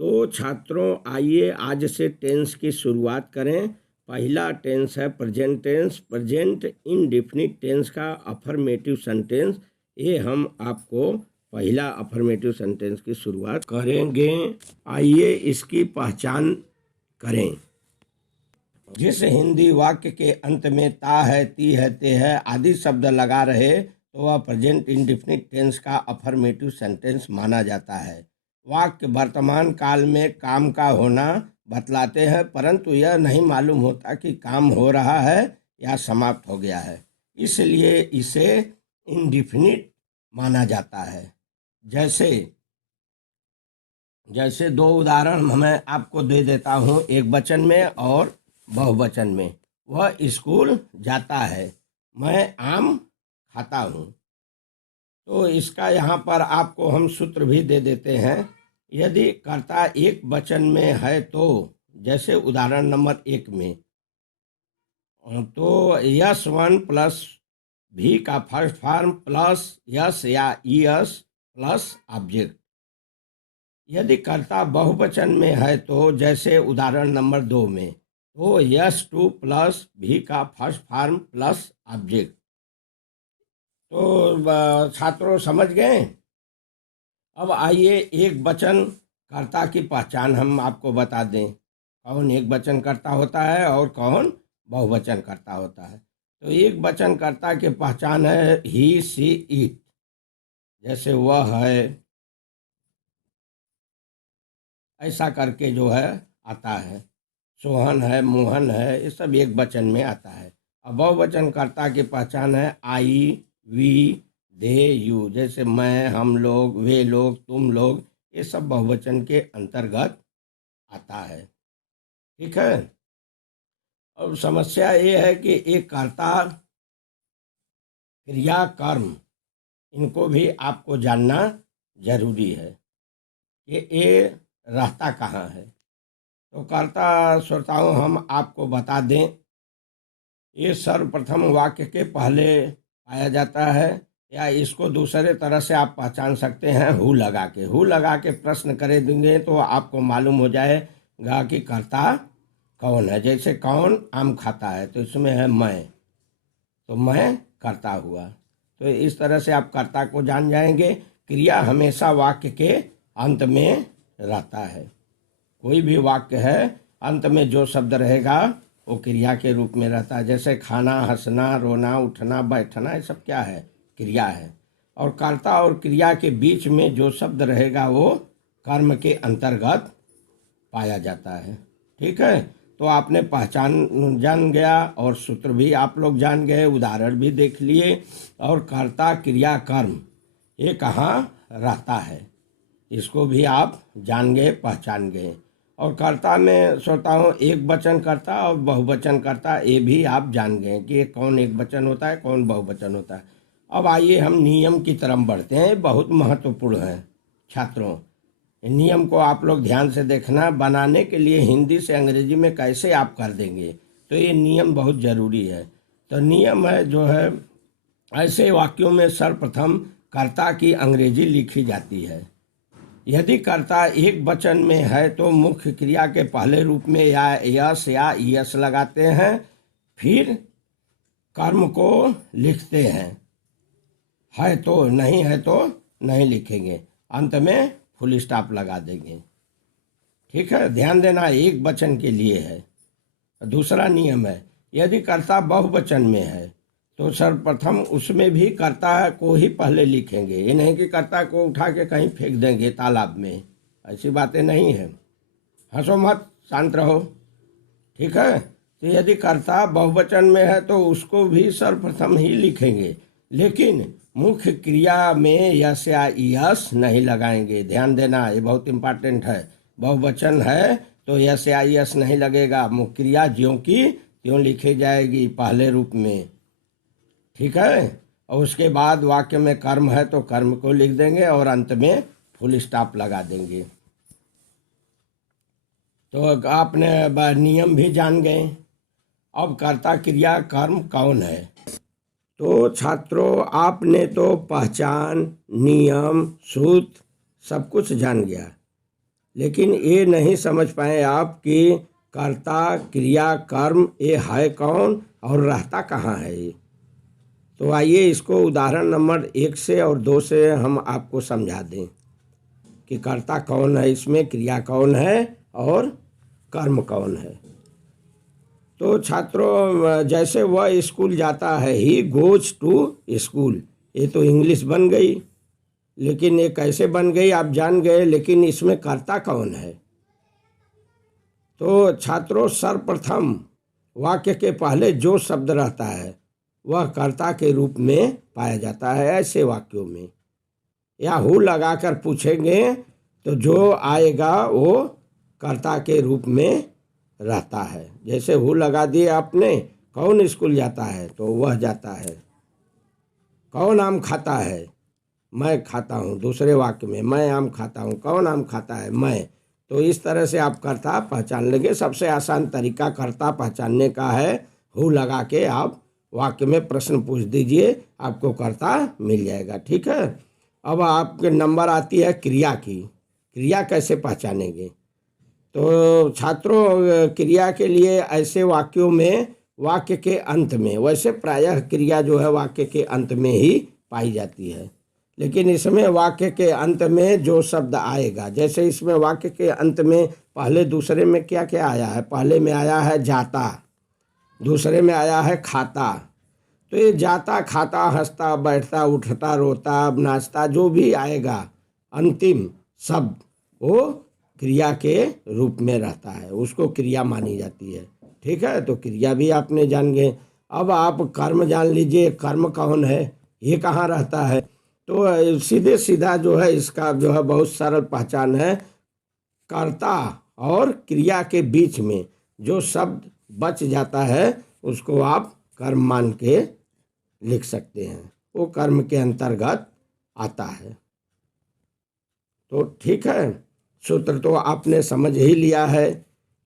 तो छात्रों आइए आज से टेंस की शुरुआत करें। पहला टेंस है present tense. Present indefinite tense का अफर्मेटिव सेंटेंस। ये हम आपको पहला अफर्मेटिव सेंटेंस की शुरुआत करेंगे। आइए इसकी पहचान करें। जिस हिंदी वाक्य के अंत में ता है, ती है, ते है आदि शब्द लगा रहे तो वह प्रेजेंट इंडेफिनिट टेंस का अफर्मेटिव सेंटेंस माना जाता है। वाक्य वर्तमान काल में काम का होना बतलाते हैं, परंतु यह नहीं मालूम होता कि काम हो रहा है या समाप्त हो गया है, इसलिए इसे इंडेफिनिट माना जाता है। जैसे दो उदाहरण मैं आपको दे देता हूँ, एक वचन में और बहुवचन में। वह स्कूल जाता है, मैं आम खाता हूँ। तो इसका यहाँ पर आपको हम सूत्र भी दे देते हैं। यदि कर्ता एक वचन में है तो जैसे उदाहरण नंबर 1 में, तो यस वन प्लस भी का फर्स्ट फॉर्म प्लस यस या ईएस प्लस ऑब्जेक्ट। यदि कर्ता बहुवचन में है तो जैसे उदाहरण नंबर 2 में, तो यस टू प्लस भी का फर्स्ट फॉर्म प्लस ऑब्जेक्ट। तो छात्रों समझ गए। अब आइए एक वचन कर्ता की पहचान हम आपको बता दें। कौन एक वचन कर्ता होता है और कौन बहुवचन कर्ता होता है। तो एक वचन कर्ता की पहचान है ही, सी, इट। जैसे वह है, ऐसा करके जो है आता है। सोहन है, मोहन है, ये सब एक वचन में आता है। अब बहुवचन कर्ता की पहचान है आई, वी, दे, यू। जैसे मैं, हम लोग, वे लोग, तुम लोग, ये सब बहुवचन के अंतर्गत आता है। ठीक है। अब समस्या ये है कि एक कर्ता, क्रिया, कर्म, इनको भी आपको जानना जरूरी है कि ये रहता कहाँ है। तो कर्ता श्रोताओं हम आपको बता दें, ये सर्वप्रथम वाक्य के पहले पाया जाता है, या इसको दूसरे तरह से आप पहचान सकते हैं हु लगा के। हु लगा के प्रश्न करे देंगे तो आपको मालूम हो जाएगा कि कर्ता कौन है। जैसे कौन आम खाता है, तो इसमें है मैं, तो मैं कर्ता हुआ। तो इस तरह से आप कर्ता को जान जाएंगे। क्रिया हमेशा वाक्य के अंत में रहता है। कोई भी वाक्य है, अंत में जो शब्द रहेगा वो क्रिया के रूप में रहता है। जैसे खाना, हंसना, रोना, उठना, बैठना, ये सब क्या है? क्रिया है। और कर्ता और क्रिया के बीच में जो शब्द रहेगा वो कर्म के अंतर्गत पाया जाता है। ठीक है। तो आपने पहचान जान गया और सूत्र भी आप लोग जान गए, उदाहरण भी देख लिए। और कर्ता, क्रिया, कर्म ये कहाँ रहता है, इसको भी आप जान गए, पहचान गए। और कर्ता में श्रोताओं एक वचन कर्ता और बहुवचन कर्ता, ये भी आप जान गए कि कौन एक वचन होता है, कौन बहुवचन होता है। अब आइए हम नियम की तरफ बढ़ते हैं। बहुत महत्वपूर्ण है छात्रों, नियम को आप लोग ध्यान से देखना। बनाने के लिए हिंदी से अंग्रेजी में कैसे आप कर देंगे, तो ये नियम बहुत ज़रूरी है। तो नियम है जो है, ऐसे वाक्यों में सर्वप्रथम कर्ता की अंग्रेजी लिखी जाती है। यदि कर्ता एक वचन में है तो मुख्य क्रिया के पहले रूप में या यस या ईएस लगाते हैं, फिर कर्म को लिखते हैं। है तो, नहीं है तो नहीं लिखेंगे, अंत में फुल स्टॉप लगा देंगे। ठीक है, ध्यान देना, एक वचन के लिए है। दूसरा नियम है, यदि कर्ता बहुवचन में है तो सर्वप्रथम उसमें भी कर्ता को ही पहले लिखेंगे। ये नहीं कि कर्ता को उठा के कहीं फेंक देंगे तालाब में, ऐसी बातें नहीं है। हंसो मत, शांत रहो। ठीक है। तो यदि कर्ता बहुवचन में है तो उसको भी सर्वप्रथम ही लिखेंगे, लेकिन मुख्य क्रिया में यस या यस नहीं लगाएंगे। ध्यान देना, ये बहुत इम्पोर्टेंट है। बहुवचन है तो यस या यस नहीं लगेगा, मुख्य क्रिया ज्यों की त्यों लिखी जाएगी पहले रूप में। ठीक है। और उसके बाद वाक्य में कर्म है तो कर्म को लिख देंगे और अंत में फुल स्टॉप लगा देंगे। तो आपने नियम भी जान गए। अब कर्ता, क्रिया, कर्म कौन है। तो छात्रों आपने तो पहचान, नियम, सूत्र सब कुछ जान गया। लेकिन ये नहीं समझ पाए आप कि कर्ता, क्रिया, कर्म ये है कौन और रहता कहाँ है ये। तो आइए इसको उदाहरण नंबर 1 से और 2 से हम आपको समझा दें कि कर्ता कौन है इसमें, क्रिया कौन है और कर्म कौन है। तो छात्रों, जैसे वह स्कूल जाता है, ही गोज टू स्कूल, ये तो इंग्लिश बन गई, लेकिन ये कैसे बन गई आप जान गए, लेकिन इसमें कर्ता कौन है। तो छात्रों, सर्वप्रथम वाक्य के पहले जो शब्द रहता है वह कर्ता के रूप में पाया जाता है ऐसे वाक्यों में। या हु लगाकर पूछेंगे तो जो आएगा वो कर्ता के रूप में रहता है। जैसे हु लगा दिए आपने, कौन स्कूल जाता है तो वह जाता है। कौन आम खाता है, मैं खाता हूँ। दूसरे वाक्य में मैं आम खाता हूँ, कौन आम खाता है, मैं। तो इस तरह से आप कर्ता पहचान लेंगे। सबसे आसान तरीका कर्ता पहचानने का है, हु लगा के आप वाक्य में प्रश्न पूछ दीजिए, आपको कर्ता मिल जाएगा। ठीक है। अब आपके नंबर आती है क्रिया की। क्रिया कैसे पहचानेंगे। तो छात्रों, क्रिया के लिए ऐसे वाक्यों में वाक्य के अंत में, वैसे प्रायः क्रिया जो है वाक्य के अंत में ही पाई जाती है, लेकिन इसमें वाक्य के अंत में जो शब्द आएगा, जैसे इसमें वाक्य के अंत में पहले दूसरे में क्या क्या आया है। पहले में आया है जाता, दूसरे में आया है खाता। तो ये जाता, खाता, हंसता, बैठता, उठता, रोता, नाचता, जो भी आएगा अंतिम शब्द वो क्रिया के रूप में रहता है, उसको क्रिया मानी जाती है। ठीक है। तो क्रिया भी आपने जान गए। अब आप कर्म जान लीजिए, कर्म कौन है, ये कहाँ रहता है। तो सीधे सीधा जो है इसका जो है बहुत सरल पहचान है। कर्ता और क्रिया के बीच में जो शब्द बच जाता है उसको आप कर्म मान के लिख सकते हैं, वो कर्म के अंतर्गत आता है। तो ठीक है, सूत्र तो आपने समझ ही लिया है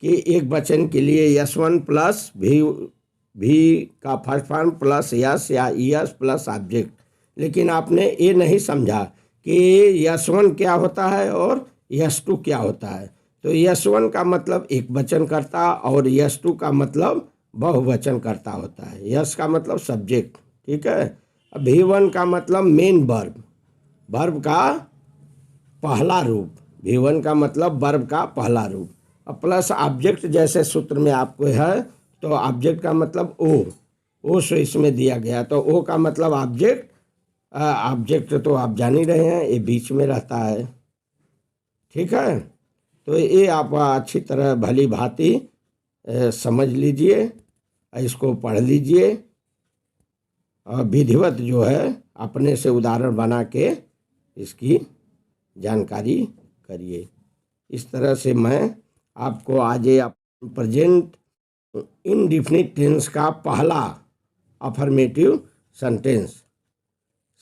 कि एक वचन के लिए यस1 प्लस भी का फर्स्ट फॉर्म प्लस यस या यस प्लस ऑब्जेक्ट। लेकिन आपने ये नहीं समझा कि यस1 क्या होता है और यस2 क्या होता है। तो यस1 का मतलब एक वचन करता और यस2 का मतलब बहुवचन करता होता है। यस का मतलब सब्जेक्ट। ठीक है। V1 का मतलब मेन वर्ब, वर्ब का पहला रूप। V1 का मतलब वर्ब का पहला रूप। अब प्लस ऑब्जेक्ट, जैसे सूत्र में आपको है, तो ऑब्जेक्ट का मतलब ओ से इसमें दिया गया, तो ओ का मतलब ऑब्जेक्ट। ऑब्जेक्ट तो आप जान ही रहे हैं, ये बीच में रहता है। ठीक है। तो ये आप अच्छी तरह भली भांति समझ लीजिए, इसको पढ़ लीजिए और विधिवत जो है अपने से उदाहरण बना के इसकी जानकारी करिए। इस तरह से मैं आपको आज प्रेजेंट इंडेफिनिट टेंस का पहला अफर्मेटिव सेंटेंस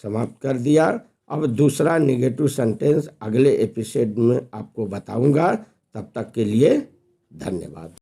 समाप्त कर दिया। अब दूसरा नेगेटिव सेंटेंस अगले एपिसोड में आपको बताऊंगा। तब तक के लिए धन्यवाद।